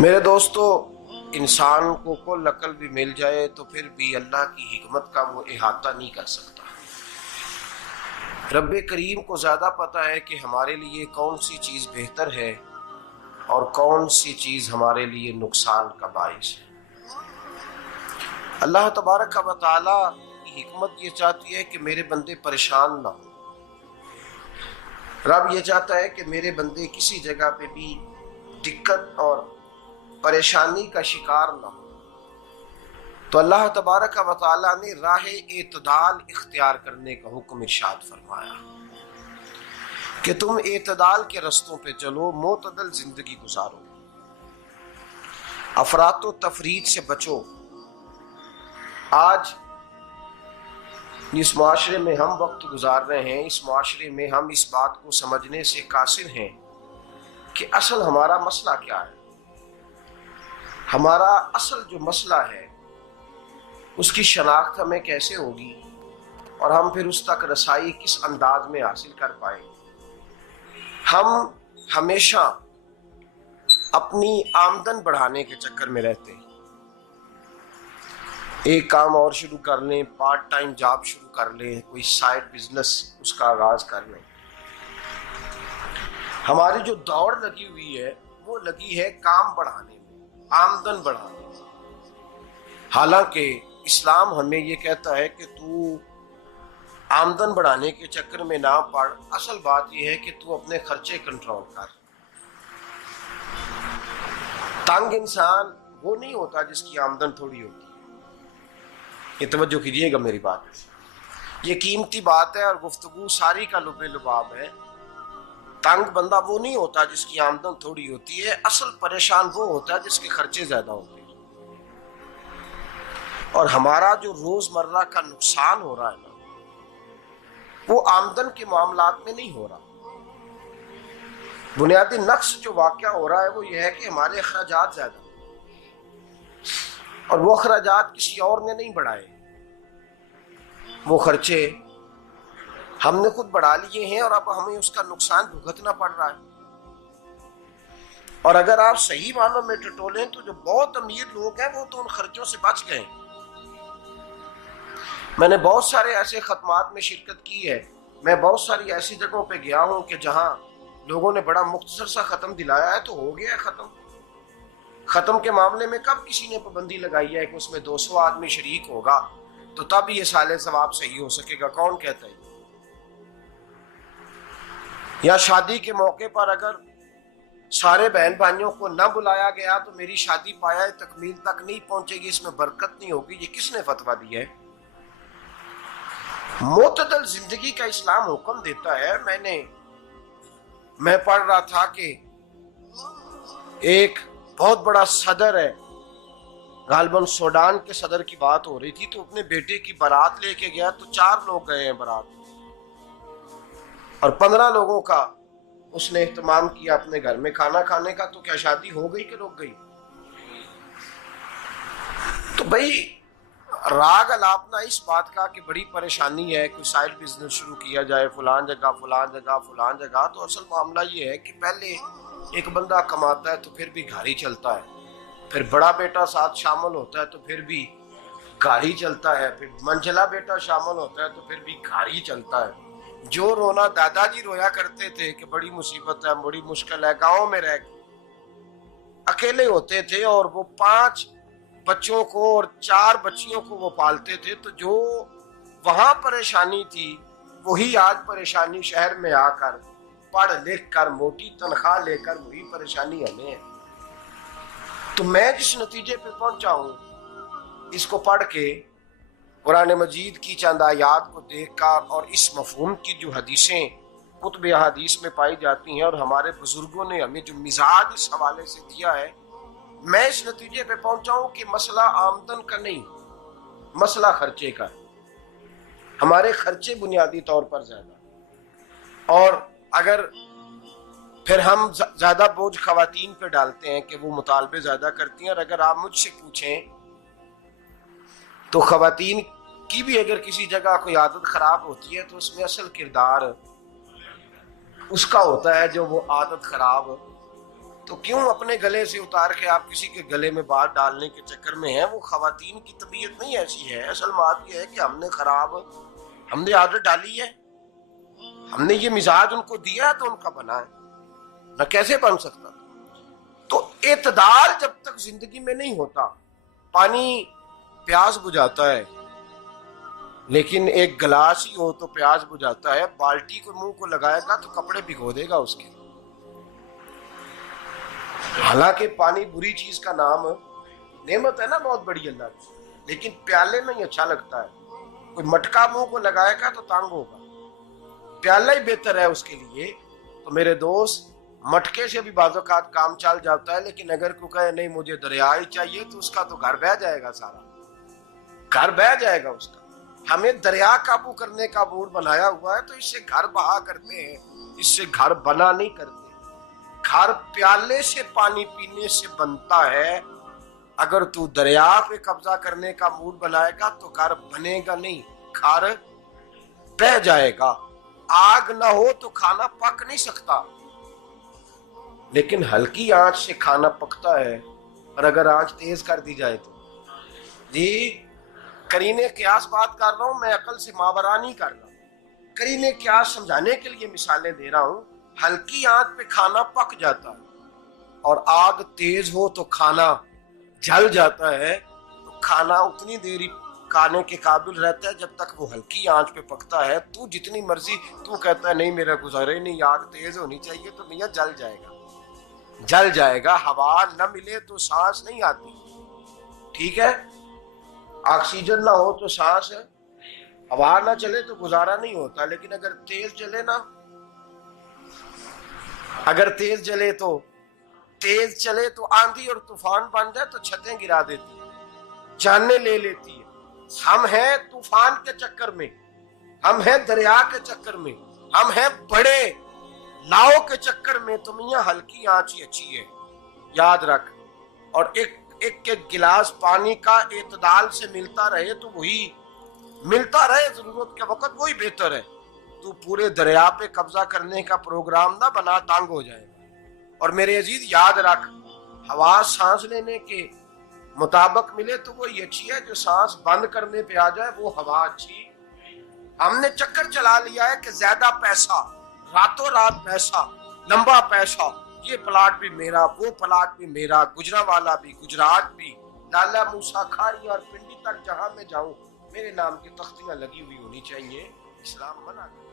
میرے دوستو، انسان کو کل عقل بھی مل جائے تو پھر بھی اللہ کی حکمت کا وہ احاطہ نہیں کر سکتا۔ رب کریم کو زیادہ پتہ ہے کہ ہمارے لیے کون سی چیز بہتر ہے اور کون سی چیز ہمارے لیے نقصان کا باعث ہے۔ اللہ تبارک و تعالی کی حکمت یہ چاہتی ہے کہ میرے بندے پریشان نہ ہوں۔ رب یہ چاہتا ہے کہ میرے بندے کسی جگہ پہ بھی دقت اور پریشانی کا شکار نہ ہو۔ تو اللہ تبارک و تعالی نے راہ اعتدال اختیار کرنے کا حکم ارشاد فرمایا کہ تم اعتدال کے رستوں پہ چلو، معتدل زندگی گزارو، افراط و تفریط سے بچو۔ آج جس معاشرے میں ہم وقت گزار رہے ہیں، اس معاشرے میں ہم اس بات کو سمجھنے سے قاصر ہیں کہ اصل ہمارا مسئلہ کیا ہے۔ ہمارا اصل جو مسئلہ ہے اس کی شناخت ہمیں کیسے ہوگی اور ہم پھر اس تک رسائی کس انداز میں حاصل کر پائیں۔ ہم ہمیشہ اپنی آمدن بڑھانے کے چکر میں رہتے ہیں، ایک کام اور شروع کر لیں، پارٹ ٹائم جاب شروع کر لیں، کوئی سائیڈ بزنس اس کا آغاز کر لیں۔ ہماری جو دوڑ لگی ہوئی ہے وہ لگی ہے کام بڑھانے میں، آمدن بڑھانے میں، حالانکہ اسلام ہمیں یہ کہتا ہے کہ تو آمدن بڑھانے کے چکر میں نہ پڑ، اصل بات یہ ہے کہ تو اپنے خرچے کنٹرول کر۔ تنگ انسان وہ نہیں ہوتا جس کی آمدن تھوڑی ہوتی ہے۔ یہ توجہ کیجیے گا میری بات، یہ قیمتی بات ہے اور گفتگو ساری کا لب لباب ہے۔ تنگ بندہ وہ نہیں ہوتا جس کی آمدن تھوڑی ہوتی ہے، اصل پریشان وہ ہوتا ہے جس کے خرچے زیادہ ہوتے ہیں۔ اور ہمارا جو روزمرہ کا نقصان ہو رہا ہے نا، وہ آمدن کے معاملات میں نہیں ہو رہا۔ بنیادی نقص جو واقعہ ہو رہا ہے وہ یہ ہے کہ ہمارے اخراجات زیادہ ہیں اور وہ اخراجات کسی اور نے نہیں بڑھائے، وہ خرچے ہم نے خود بڑھا لیے ہیں اور اب ہمیں اس کا نقصان بھگتنا پڑ رہا ہے۔ اور اگر آپ صحیح معنوں میں ٹٹولیں تو جو بہت امیر لوگ ہیں وہ تو ان خرچوں سے بچ گئے۔ میں نے بہت سارے ایسے ختمات میں شرکت کی ہے، میں بہت ساری ایسی جگہوں پہ گیا ہوں کہ جہاں لوگوں نے بڑا مختصر سا ختم دلایا ہے تو ہو گیا ہے ختم۔ ختم کے معاملے میں کب کسی نے پابندی لگائی ہے کہ اس میں 200 آدمی شریک ہوگا تو تب یہ سال ثواب صحیح ہو سکے گا؟ کون کہتا ہے؟ یا شادی کے موقع پر اگر سارے بہن بھائیوں کو نہ بلایا گیا تو میری شادی پایہ تکمیل تک نہیں پہنچے گی، اس میں برکت نہیں ہوگی، یہ کس نے فتویٰ دیا ہے؟ معتدل زندگی کا اسلام حکم دیتا ہے۔ میں پڑھ رہا تھا کہ ایک بہت بڑا صدر ہے، غالباً سوڈان کے صدر کی بات ہو رہی تھی، تو اپنے بیٹے کی بارات لے کے گیا تو 4 لوگ گئے ہیں بارات اور 15 لوگوں کا اس نے اہتمام کیا اپنے گھر میں کھانا کھانے کا۔ تو کیا شادی ہو گئی کہ رک گئی؟ تو بھئی راگ الاپنا اس بات کا کہ بڑی پریشانی ہے، کوئی سائیڈ بزنس شروع کیا جائے فلان جگہ فلان جگہ فلان جگہ، تو اصل معاملہ یہ ہے کہ پہلے ایک بندہ کماتا ہے تو پھر بھی گھر ہی چلتا ہے، پھر بڑا بیٹا ساتھ شامل ہوتا ہے تو پھر بھی گھر ہی چلتا ہے، پھر منجلا بیٹا شامل ہوتا ہے تو پھر بھی گھر ہی چلتا ہے۔ جو رونا دادا جی رویا کرتے تھے کہ بڑی مصیبت ہے، بڑی مشکل ہے، گاؤں میں رہ اکیلے ہوتے تھے اور وہ 5 بچوں کو اور 4 بچیوں کو وہ پالتے تھے، تو جو وہاں پریشانی تھی وہی آج پریشانی شہر میں آ کر پڑھ لکھ کر موٹی تنخواہ لے کر وہی پریشانی ہمیں ہے۔ تو میں جس نتیجے پہ پہنچا ہوں اس کو پڑھ کے، قرآن مجید کی چند آیات کو دیکھ کر اور اس مفہوم کی جو حدیثیں کتب احادیث میں پائی جاتی ہیں اور ہمارے بزرگوں نے ہمیں جو مزاج اس حوالے سے دیا ہے، میں اس نتیجے پہ پہنچا ہوں کہ مسئلہ آمدن کا نہیں، مسئلہ خرچے کا ہے۔ ہمارے خرچے بنیادی طور پر زیادہ، اور اگر پھر ہم زیادہ بوجھ خواتین پہ ڈالتے ہیں کہ وہ مطالبے زیادہ کرتی ہیں، اور اگر آپ مجھ سے پوچھیں تو خواتین کی بھی اگر کسی جگہ کوئی عادت خراب ہوتی ہے تو اس میں اصل کردار اس کا ہوتا ہے جو وہ عادت خراب تو کیوں اپنے گلے سے اتار کے آپ کسی کے گلے میں بات ڈالنے کے چکر میں ہیں؟ وہ خواتین کی طبیعت نہیں ایسی ہے. اصل بات یہ ہے کہ ہم نے عادت ڈالی ہے، ہم نے یہ مزاج ان کو دیا ہے تو ان کا بنا ہے، نہ کیسے بن سکتا. تو اعتدال جب تک زندگی میں نہیں ہوتا، پانی پیاس بجھاتا ہے لیکن ایک گلاس ہی ہو تو پیاس بجھاتا ہے، بالٹی کو منہ کو لگائے گا تو کپڑے بھگو دے گا اس کے. حالانکہ پانی بری چیز کا نام نعمت ہے نا بہت بڑی اللہ کی، لیکن پیالے میں ہی اچھا لگتا ہے. کوئی مٹکا منہ کو لگائے گا تو تانگ ہوگا، پیالہ ہی بہتر ہے اس کے لیے. تو میرے دوست، مٹکے سے بھی بعض اوقات کام چل جاتا ہے، لیکن اگر کوئی کہے نہیں مجھے دریا ہی چاہیے تو اس کا تو گھر بہ جائے گا، سارا گھر بہ جائے گا اس کا. ہمیں دریا قابو کرنے کا موڈ بنایا ہوا ہے تو اس سے گھر بہا کرتے ہیں، اس سے گھر بنا نہیں کرتے. گھر پیالے سے پانی پینے سے بنتا ہے. اگر تو دریا پہ قبضہ کرنے کا موڈ بنائے گا تو گھر بنے گا نہیں، گھر بہ جائے گا. آگ نہ ہو تو کھانا پک نہیں سکتا، لیکن ہلکی آنچ سے کھانا پکتا ہے. اور اگر آنچ تیز کر دی جائے تو جی قرینے قیاس بات کر رہا ہوں، میں عقل سے ماورا نہیں کر رہا. قرینے قیاس سمجھانے کے لیے مثالیں دے رہا ہوں. ہلکی آنچ پہ کھانا پک جاتا ہے اور آگ تیز ہو تو کھانا جل جاتا ہے. تو کھانا اتنی دیر کھانے کے قابل رہتا ہے جب تک وہ ہلکی آنچ پہ پکتا ہے. تو جتنی مرضی تو کہتا ہے نہیں میرا گزارے نہیں، آگ تیز ہونی چاہیے، تو میاں جل جائے گا، جل جائے گا. ہوا نہ ملے تو سانس نہیں آتی، ٹھیک ہے؟ آکسیجن نہ ہو تو سانس، ہوا نہ چلے تو گزارا نہیں ہوتا. لیکن اگر تیز جلے نا، اگر تیز چلے تو آندھی اور طوفان بن جائے تو چھتیں گرا دیتی ہے، جانیں لے لیتی ہے. ہم ہیں طوفان کے چکر میں، ہم ہیں دریا کے چکر میں، ہم ہیں بڑے لاؤ کے چکر میں. تو میاں ہلکی آنچ ہی اچھی ہے، یاد رکھ. اور ایک گلاس پانی کا اعتدال سے ملتا رہے تو وہی ملتا رہے، ضرورت کے وقت وہی بہتر ہے. تو پورے دریا پہ قبضہ کرنے کا پروگرام نہ بنا، تانگ ہو جائے گا. اور میرے عزیز یاد رکھ، ہوا سانس لینے کے مطابق ملے تو وہی اچھی ہے، جو سانس بند کرنے پہ آ جائے وہ ہوا اچھی. ہم نے چکر چلا لیا ہے کہ زیادہ پیسہ، راتوں رات پیسہ، لمبا پیسہ، یہ پلاٹ بھی میرا، وہ پلاٹ بھی میرا، گجرانوالا بھی، گجرات بھی، لالا موسیٰ کھاری اور پنڈی تک جہاں میں جاؤں میرے نام کی تختیاں لگی ہوئی ہونی چاہیے. اسلام منع کرتا ہے.